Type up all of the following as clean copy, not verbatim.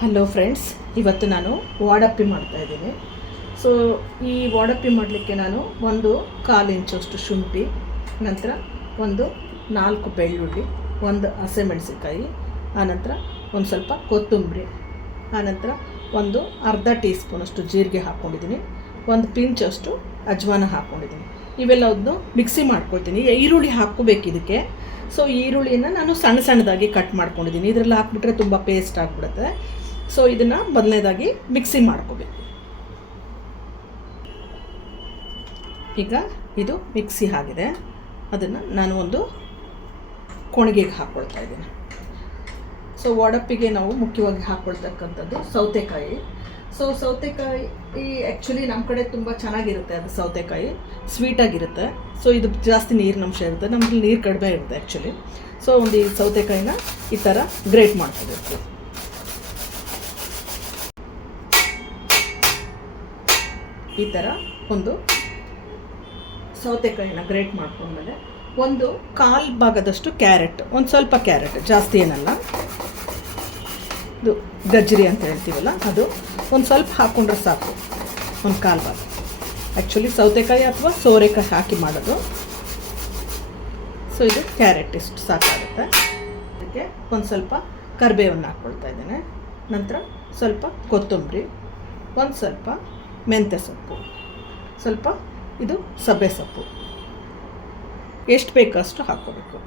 Hello friends, ಇವತ್ತು ನಾನು ವಾಡಪ್ಪಿ ಮಾಡ್ತಾಯಿದ್ದೀನಿ. ಸೊ ಈ ವಾಡಪ್ಪಿ ಮಾಡಲಿಕ್ಕೆ ನಾನು ಒಂದು 1/4 ಇಂಚಷ್ಟು ಶುಂಠಿ, ನಂತರ ಒಂದು 4 ಬೆಳ್ಳುಳ್ಳಿ, ಒಂದು ಹಸಿಮೆಣಸಿನ್ಕಾಯಿ, ಆನಂತರ ಒಂದು ಸ್ವಲ್ಪ ಕೊತ್ತಂಬರಿ, ಆನಂತರ ಒಂದು ಅರ್ಧ ಟೀ ಸ್ಪೂನಷ್ಟು ಜೀರಿಗೆ ಹಾಕ್ಕೊಂಡಿದ್ದೀನಿ, ಒಂದು ಪಿಂಚಷ್ಟು ಅಜ್ವಾನ ಹಾಕ್ಕೊಂಡಿದ್ದೀನಿ. ಇವೆಲ್ಲವನ್ನು ಮಿಕ್ಸಿ ಮಾಡ್ಕೊಳ್ತೀನಿ. ಈಗ ಈರುಳ್ಳಿ ಹಾಕ್ಕೋಬೇಕು ಇದಕ್ಕೆ. ಸೊ ಈರುಳ್ಳಿನ ನಾನು ಸಣ್ಣ ಸಣ್ಣದಾಗಿ ಕಟ್ ಮಾಡ್ಕೊಂಡಿದ್ದೀನಿ. ಇದರಲ್ಲಿ ಹಾಕ್ಬಿಟ್ರೆ ತುಂಬ ಪೇಸ್ಟ್ ಆಗಿಬಿಡುತ್ತೆ. ಸೊ ಇದನ್ನು ಮೊದಲನೇದಾಗಿ ಮಿಕ್ಸಿ ಮಾಡ್ಕೋಬೇಕು. ಈಗ ಇದು ಮಿಕ್ಸಿ ಆಗಿದೆ. ಅದನ್ನು ನಾನು ಒಂದು ಕೊಣಿಗೆಗೆ ಹಾಕ್ಕೊಳ್ತಾ ಇದ್ದೀನಿ. ಸೊ ವಾಡಪ್ಪಿಗೆ ನಾವು ಮುಖ್ಯವಾಗಿ ಹಾಕ್ಕೊಳ್ತಕ್ಕಂಥದ್ದು ಸೌತೆಕಾಯಿ. ಸೊ ಸೌತೆಕಾಯಿ ಆ್ಯಕ್ಚುಲಿ ನಮ್ಮ ಕಡೆ ತುಂಬ ಚೆನ್ನಾಗಿರುತ್ತೆ. ಅದು ಸೌತೆಕಾಯಿ ಸ್ವೀಟಾಗಿರುತ್ತೆ. ಸೊ ಇದು ಜಾಸ್ತಿ ನೀರಿನಂಶ ಇರುತ್ತೆ, ನಮ್ಮಲ್ಲಿ ನೀರು ಕಡಿಮೆ ಇರುತ್ತೆ ಆ್ಯಕ್ಚುಲಿ. ಸೊ ಒಂದು ಈ ಸೌತೆಕಾಯಿನ ಈ ಥರ ಗ್ರೇಟ್ ಮಾಡ್ಕೋಬೇಕು. ಈ ಥರ ಒಂದು ಸೌತೆಕಾಯಿನ ಗ್ರೇಟ್ ಮಾಡ್ಕೊಂಡ್ಮೇಲೆ ಒಂದು 1/4 ಭಾಗದಷ್ಟು ಕ್ಯಾರೆಟ್, ಒಂದು ಸ್ವಲ್ಪ ಕ್ಯಾರೆಟ್, ಜಾಸ್ತಿ ಏನಲ್ಲ, ಇದು ಗಜ್ಜರಿ ಅಂತ ಹೇಳ್ತೀವಲ್ಲ ಅದು ಒಂದು ಸ್ವಲ್ಪ ಹಾಕ್ಕೊಂಡ್ರೆ ಸಾಕು. ಒಂದು 1/4 ಭಾಗ. ಆ್ಯಕ್ಚುಲಿ ಸೌತೆಕಾಯಿ ಅಥವಾ ಸೋರೆಕಾಯಿ ಹಾಕಿ ಮಾಡೋದು. ಸೊ ಇದು ಕ್ಯಾರೆಟ್ ಇಷ್ಟು ಸಾಕಾಗುತ್ತೆ. ಅದಕ್ಕೆ ಒಂದು ಸ್ವಲ್ಪ ಕರಿಬೇವನ್ನು ಹಾಕ್ಕೊಳ್ತಾ ಇದ್ದೇನೆ. ನಂತರ ಸ್ವಲ್ಪ ಕೊತ್ತಂಬರಿ, ಒಂದು ಸ್ವಲ್ಪ ಮೆಂತ್ಯ ಸೊಪ್ಪು, ಸ್ವಲ್ಪ ಇದು ಸಬ್ಬೆ ಸೊಪ್ಪು, ಎಷ್ಟು ಬೇಕಷ್ಟು ಹಾಕ್ಕೋಬೇಕು.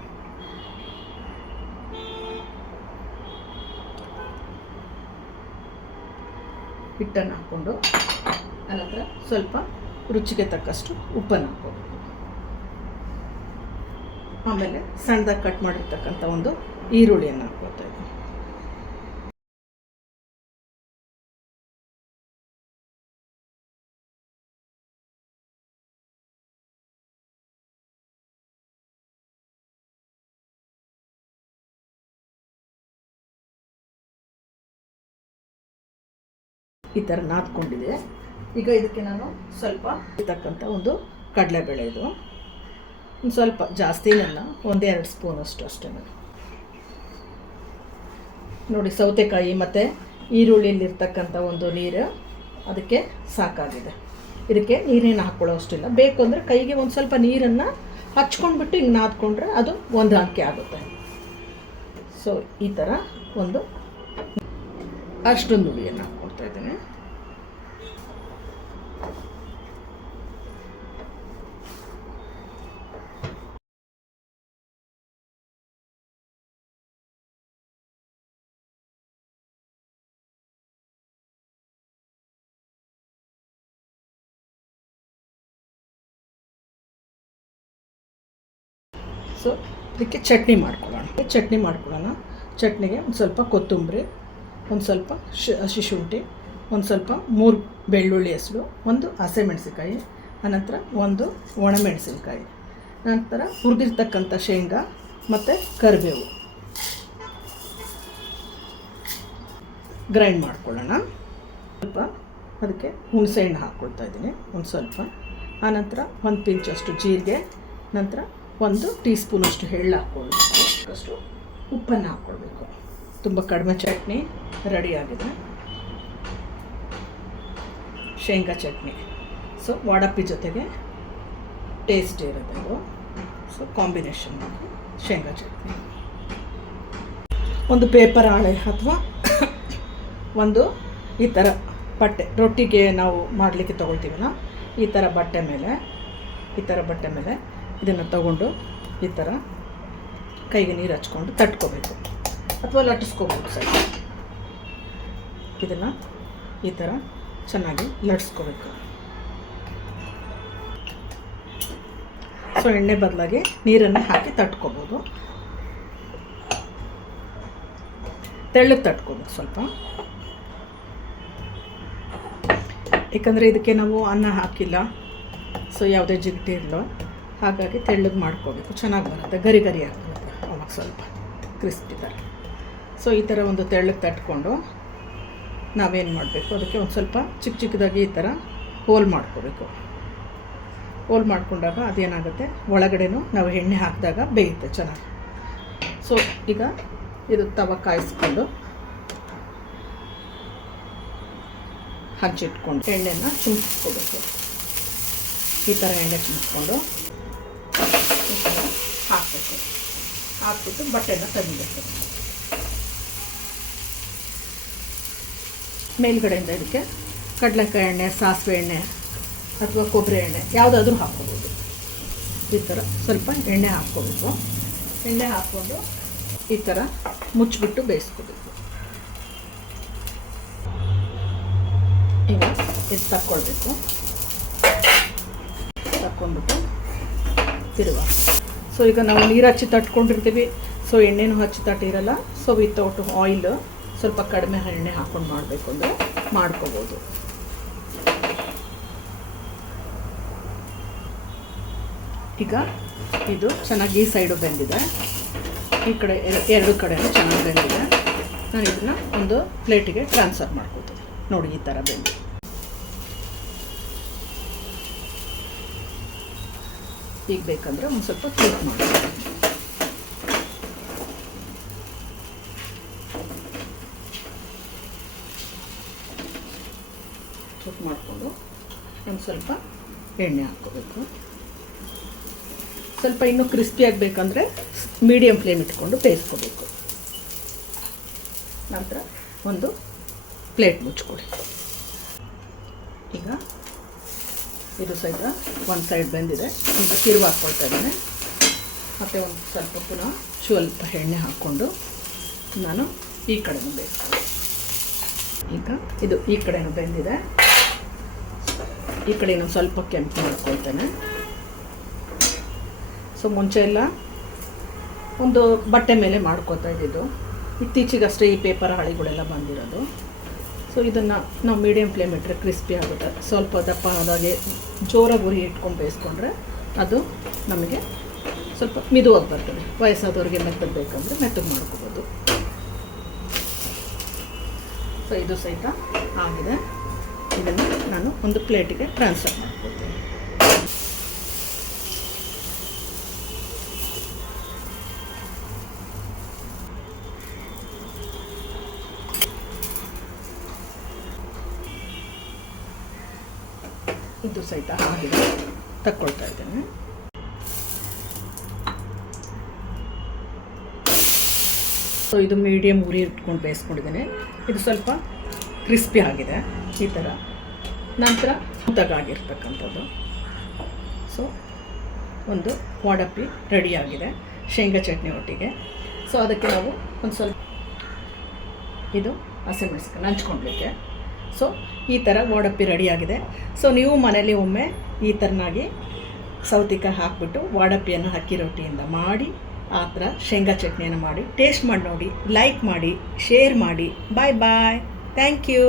ಹಿಟ್ಟನ್ನು ಹಾಕ್ಕೊಂಡು ಅನಂತರ ಸ್ವಲ್ಪ ರುಚಿಗೆ ತಕ್ಕಷ್ಟು ಉಪ್ಪನ್ನು ಹಾಕ್ಕೋಬೇಕು. ಆಮೇಲೆ ಸಣ್ಣದಾಗಿ ಕಟ್ ಮಾಡಿರ್ತಕ್ಕಂಥ ಒಂದು ಈರುಳ್ಳಿಯನ್ನು ಹಾಕ್ಕೊಳ್ತಾ ಇದ್ದೀನಿ. ಈ ಥರ ನಾದ್ಕೊಂಡಿದೆ. ಈಗ ಇದಕ್ಕೆ ನಾನು ಸ್ವಲ್ಪ ಇರ್ತಕ್ಕಂಥ ಒಂದು ಕಡಲೆಬೇಳೆ, ಇದು ಒಂದು ಸ್ವಲ್ಪ ಜಾಸ್ತಿನೆಲ್ಲ, 1-2 ಸ್ಪೂನಷ್ಟು ಅಷ್ಟೇ ನೋಡಿ. ಸೌತೆಕಾಯಿ ಮತ್ತು ಈರುಳ್ಳಿಯಲ್ಲಿರ್ತಕ್ಕಂಥ ಒಂದು ನೀರು ಅದಕ್ಕೆ ಸಾಕಾಗಿದೆ. ಇದಕ್ಕೆ ನೀರೇನು ಹಾಕ್ಕೊಳ್ಳೋ ಅಷ್ಟಿಲ್ಲ. ಬೇಕು ಅಂದರೆ ಕೈಗೆ ಒಂದು ಸ್ವಲ್ಪ ನೀರನ್ನು ಹಚ್ಕೊಂಡ್ಬಿಟ್ಟು ಹಿಂಗೆ ನಾದ್ಕೊಂಡ್ರೆ ಅದು ಹೊಂದಾಣಿಕೆ ಆಗುತ್ತೆ. ಸೊ ಈ ಥರ ಒಂದು ಅಷ್ಟೊಂದು ಹುಳಿಯನ್ನು ಹಾಕ್ಕೊಡ್ತಾ ಇದ್ದೀನಿ. ಸೊ ಇದಕ್ಕೆ ಚಟ್ನಿ ಮಾಡ್ಕೊಳ್ಳೋಣ. ಚಟ್ನಿಗೆ ಒಂದು ಸ್ವಲ್ಪ ಕೊತ್ತಂಬರಿ, ಒಂದು ಸ್ವಲ್ಪ ಹಸಿ ಶುಂಠಿ, ಒಂದು ಸ್ವಲ್ಪ 3 ಬೆಳ್ಳುಳ್ಳಿ ಹೆಸರು, ಒಂದು ಹಸಿಮೆಣಸಿನ್ಕಾಯಿ, ಅನಂತರ ಒಂದು ಒಣಮೆಣಸಿನ್ಕಾಯಿ, ನಂತರ ಹುರಿದಿರ್ತಕ್ಕಂಥ ಶೇಂಗಾ ಮತ್ತು ಕರಿಬೇವು ಗ್ರೈಂಡ್ ಮಾಡ್ಕೊಳ್ಳೋಣ. ಸ್ವಲ್ಪ ಅದಕ್ಕೆ ಹುಣಸೆಹಣ್ಣು ಹಾಕ್ಕೊಳ್ತಾ ಇದ್ದೀನಿ, ಒಂದು ಸ್ವಲ್ಪ, ಆನಂತರ ಒಂದು ಪಿಂಚಷ್ಟು ಜೀರಿಗೆ, ನಂತರ 1 ಟೀ ಸ್ಪೂನಷ್ಟು ಎಳ್ಳು ಹಾಕ್ಕೊಳ್ಬೇಕು, ಅಷ್ಟು ಉಪ್ಪನ್ನು ಹಾಕ್ಕೊಳ್ಬೇಕು. ತುಂಬ ಕಡಿಮೆ ಚಟ್ನಿ ರೆಡಿಯಾಗಿದೆ, ಶೇಂಗಾ ಚಟ್ನಿ. ಸೊ ವಾಡಪ್ಪಿ ಜೊತೆಗೆ ಟೇಸ್ಟ್ ಇರುತ್ತೆ ಅದು. ಸೊ ಕಾಂಬಿನೇಷನ್ ಶೇಂಗಾ ಚಟ್ನಿ. ಒಂದು ಪೇಪರ್ ಹಾಳೆ ಅಥವಾ ಒಂದು ಈ ಥರ ಬಟ್ಟೆ, ರೊಟ್ಟಿಗೆ ನಾವು ಮಾಡಲಿಕ್ಕೆ ತೊಗೊಳ್ತೀವಲ್ಲ, ಈ ಥರ ಬಟ್ಟೆ ಮೇಲೆ ಇದನ್ನು ತಗೊಂಡು ಈ ಥರ ಕೈಗೆ ನೀರು ಹಚ್ಕೊಂಡು ತಟ್ಕೋಬೇಕು ಅಥವಾ ಲಟ್ಟಿಸ್ಕೋಬೇಕು. ಸರಿ, ಇದನ್ನು ಈ ಥರ ಚೆನ್ನಾಗಿ ಲಟ್ಟಿಸ್ಕೋಬೇಕು. ಸೊ ಎಣ್ಣೆ ಬದಲಾಗಿ ನೀರನ್ನು ಹಾಕಿ ತಟ್ಕೋಬೋದು. ತೆಳ್ಳಗೆ ತಟ್ಕೋಬೇಕು ಸ್ವಲ್ಪ, ಏಕೆಂದರೆ ಇದಕ್ಕೆ ನಾವು ಅನ್ನ ಹಾಕಿಲ್ಲ. ಸೊ ಯಾವುದೇ ಜಿಗಟೆ ಇಲ್ಲ, ಹಾಗಾಗಿ ತೆಳ್ಳಗೆ ಮಾಡ್ಕೋಬೇಕು. ಚೆನ್ನಾಗಿ ಬರುತ್ತೆ, ಗರಿ ಗರಿ ಆಗಿರುತ್ತೆ ಅವಾಗ, ಸ್ವಲ್ಪ ಕ್ರಿಸ್ಪಿ ಥರ. ಸೊ ಈ ಥರ ಒಂದು ತೆಳ್ಳಗೆ ತಟ್ಕೊಂಡು ನಾವೇನು ಮಾಡಬೇಕು, ಅದಕ್ಕೆ ಒಂದು ಸ್ವಲ್ಪ ಚಿಕ್ಕದಾಗಿ ಈ ಥರ ಹೋಲ್ ಮಾಡ್ಕೋಬೇಕು. ಹೋಲ್ ಮಾಡ್ಕೊಂಡಾಗ ಅದೇನಾಗುತ್ತೆ, ಒಳಗಡೆನೂ ನಾವು ಎಣ್ಣೆ ಹಾಕಿದಾಗ ಬೇಯುತ್ತೆ ಚೆನ್ನಾಗಿ. ಸೊ ಈಗ ಇದು ತವ ಕಾಯಿಸ್ಕೊಂಡು ಹಚ್ಚಿಟ್ಕೊಂಡು ಎಣ್ಣೆನ ಚಿಮ್ಮಿಸ್ಕೋಬೇಕು. ಈ ಥರ ಎಣ್ಣೆ ಚಿಮ್ಮಿಸ್ಕೊಂಡು ಈ ಥರ ಹಾಕಬೇಕು. ಹಾಕ್ಬಿಟ್ಟು ಬಟ್ಟೆನ ತೆಗಿಬೇಕು. ಮೇಲ್ಗಡೆಯಿಂದ ಇದಕ್ಕೆ ಕಡಲೆಕಾಯಿ ಎಣ್ಣೆ, ಸಾಸಿವೆ ಎಣ್ಣೆ ಅಥವಾ ಕೊಬ್ಬರಿ ಎಣ್ಣೆ ಯಾವುದಾದ್ರೂ ಹಾಕ್ಕೋಬೋದು. ಈ ಥರ ಸ್ವಲ್ಪ ಎಣ್ಣೆ ಹಾಕ್ಕೋಬೇಕು. ಎಣ್ಣೆ ಹಾಕ್ಕೊಂಡು ಈ ಥರ ಮುಚ್ಚಿಬಿಟ್ಟು ಬೇಯಿಸ್ಕೋಬೇಕು. ಈಗ ಇದು ತಕ್ಕೊಳ್ಬೇಕು. ತಕ್ಕೊಂಡ್ಬಿಟ್ಟು ತಿರುವ. ಸೊ ಈಗ ನಾವು ನೀರು ಹಚ್ಚಿ ತಟ್ಕೊಂಡಿರ್ತೀವಿ. ಸೊ ಎಣ್ಣೆನೂ ಹಚ್ಚಿ ತಟ್ಟಿರಲ್ಲ. ಸೊ ವಿತೌಟ್ ಆಯಿಲ್ ಸ್ವಲ್ಪ ಕಡಿಮೆ ಎಣ್ಣೆ ಹಾಕ್ಕೊಂಡು ಮಾಡಬೇಕು ಅಂದರೆ ಮಾಡ್ಕೋಬೋದು. ಈಗ ಇದು ಚೆನ್ನಾಗಿ ಈ ಸೈಡು ಬೆಂದಿದೆ, ಈ ಕಡೆ ಎರಡು ಕಡೆಯೂ ಚೆನ್ನಾಗಿ ಬೆಂದಿದೆ. ನಾನು ಇದನ್ನು ಒಂದು ಪ್ಲೇಟಿಗೆ ಟ್ರಾನ್ಸ್ಫರ್ ಮಾಡ್ಕೋತೀನಿ. ನೋಡಿ ಈ ಥರ ಬೆಂದು. ಈಗ ಬೇಕಂದರೆ ಒಂದು ಸ್ವಲ್ಪ ಕ್ಲೀನ್ ಮಾಡ್ತೀನಿ. ಚೂಟ್ ಮಾಡಿಕೊಂಡು ಒಂದು ಸ್ವಲ್ಪ ಎಣ್ಣೆ ಹಾಕ್ಕೋಬೇಕು. ಸ್ವಲ್ಪ ಇನ್ನೂ ಕ್ರಿಸ್ಪಿ ಆಗಬೇಕಂದ್ರೆ ಮೀಡಿಯಮ್ ಫ್ಲೇಮ್ ಇಟ್ಕೊಂಡು ಬೇಯಿಸ್ಕೋಬೇಕು. ನಂತರ ಒಂದು ಪ್ಲೇಟ್ ಮುಚ್ಕೊಳ್ಳಿ. ಈಗ ಇದು ಸಹಿತ ಒಂದು ಸೈಡ್ ಬೆಂದಿದೆ. ಈಗ ತಿರುವು ಹಾಕ್ಕೊಳ್ತಾ ಇದ್ದೇನೆ. ಮತ್ತು ಒಂದು ಸ್ವಲ್ಪ ಪುನಃ ಸ್ವಲ್ಪ ಎಣ್ಣೆ ಹಾಕ್ಕೊಂಡು ನಾನು ಈ ಕಡೆನೂ ಬೇಯಿಸ್ತೀನಿ. ಈಗ ಇದು ಈ ಕಡೆನೂ ಬೆಂದಿದೆ. ಈ ಕಡೆನೂ ಸ್ವಲ್ಪ ಕೆಂಪು ಮಾಡ್ಕೊಳ್ತೇನೆ. ಸೊ ಮುಂಚೆ ಎಲ್ಲ ಒಂದು ಬಟ್ಟೆ ಮೇಲೆ ಮಾಡ್ಕೋತಾ ಇದ್ದಿದ್ದು, ಇತ್ತೀಚೆಗಷ್ಟೇ ಈ ಪೇಪರ್ ಹಾಳಿಗಳೆಲ್ಲ ಬಂದಿರೋದು. ಸೊ ಇದನ್ನು ನಾವು ಮೀಡಿಯಮ್ ಫ್ಲೇಮ್ ಇಟ್ಟರೆ ಕ್ರಿಸ್ಪಿ ಆಗುತ್ತೆ. ಸ್ವಲ್ಪ ದಪ್ಪ ಆದಾಗೆ ಜೋರಾಗಿ ಉರಿ ಇಟ್ಕೊಂಡು ಬೇಯಿಸ್ಕೊಂಡ್ರೆ ಅದು ನಮಗೆ ಸ್ವಲ್ಪ ಮಿದುವಾಗಿ ಬರ್ತದೆ. ವಯಸ್ಸಾದವ್ರಿಗೆ ಮೆತ್ತಗೆ ಬೇಕಂದರೆ ಮೆತ್ತಗೆ ಮಾಡ್ಕೋಬೋದು. ಸೊ ಇದು ಸಹಿತ ಆಗಿದೆ. ಇದನ್ನು ನಾನು ಒಂದು ಪ್ಲೇಟಿಗೆ ಟ್ರಾನ್ಸ್ಫರ್ ಮಾಡ್ಕೊಳ್ತೀನಿ. ಇದು ಸಹಿತ ಆಗಿದೆ, ತಕ್ಕೊಳ್ತಾ ಇದ್ದೇನೆ. ಸೊ ಇದು ಮೀಡಿಯಮ್ ಉರಿ ಇಟ್ಕೊಂಡು ಬೇಯಿಸ್ಕೊಂಡಿದ್ದೇನೆ. ಇದು ಸ್ವಲ್ಪ ಕ್ರಿಸ್ಪಿ ಆಗಿದೆ ಈ ಥರ. ನಂತರ ಮುತ್ತಗಾಗಿರ್ತಕ್ಕಂಥದ್ದು. ಸೊ ಒಂದು ವಾಡಪ್ಪಿ ರೆಡಿಯಾಗಿದೆ ಶೇಂಗಾ ಚಟ್ನಿ ಒಟ್ಟಿಗೆ. ಸೊ ಅದಕ್ಕೆ ನಾವು ಒಂದು ಸ್ವಲ್ಪ ಇದು ಹಸಿಮೆಣಸಿನಕಾಯಿ ನಂಚ್ಕೊಳ್ಲಿಕ್ಕೆ. ಸೊ ಈ ಥರ ವಾಡಪ್ಪಿ ರೆಡಿಯಾಗಿದೆ. ಸೊ ನೀವು ಮನೇಲಿ ಒಮ್ಮೆ ಈ ಥರನಾಗಿ ಸೌತೆಕಾಯಿ ಹಾಕಿಬಿಟ್ಟು ವಾಡಪ್ಪಿಯನ್ನು ಅಕ್ಕಿ ರೊಟ್ಟಿಯಿಂದ ಮಾಡಿ ಆ ಥರ ಶೇಂಗಾ ಚಟ್ನಿಯನ್ನು ಮಾಡಿ ಟೇಸ್ಟ್ ಮಾಡಿ ನೋಡಿ. ಲೈಕ್ ಮಾಡಿ, ಶೇರ್ ಮಾಡಿ. Bye bye. Thank you.